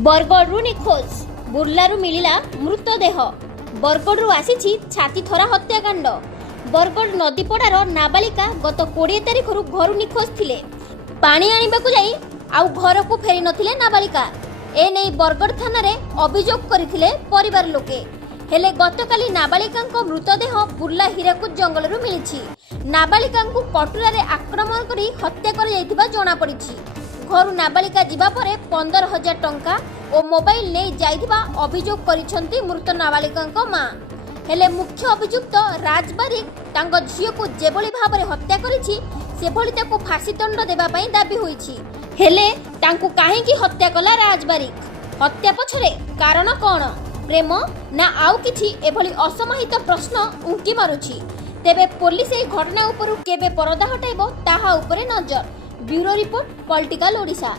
बरगढ़ निखोज बुर्लारू मिलिला मृतदेह। बरगढ़ आसी छाती थरा हत्याकांड। बरगढ़ नदीपड़ार नाबालिका गत 20 तारिख घर निखोज थिले। पानी आनिबाकु जाई आउ घर को फेरी नथिले नाबालिका। एने बरगढ़ थाना रे अभियोग करिथिले परिवार लोके। हेले गतकाली नाबालिका मृतदेह बुर्ला हीराकुद जंगल मिली। नाबालिका कटुरा रे आक्रमण करी हत्या कर जाइथिबा जणा पड़िछि। घर नाबालिका जीवा परे 15,000 टंका और मोबाइल नहीं जाइथिबा अभियोग करिसंती मृत नाबालिका मां। हेले मुख्य अभियुक्त राज बारिक तांको झियो को जेभली भाबरे हत्या करिछि सेभली ताको फांसी दंड देबा पई दाबी होईछि। हेले तांको काहेकि हत्या कला राज बारिक? हत्या पछरे कारण कोन? प्रेम ना आउ किछि एभली असमाहित प्रश्न उंकी मारुछि। तेबे पुलिस ए घटना उपरु केबे परदा हटाइबो ताहा उपरे नजर। Bureau report political Odisha.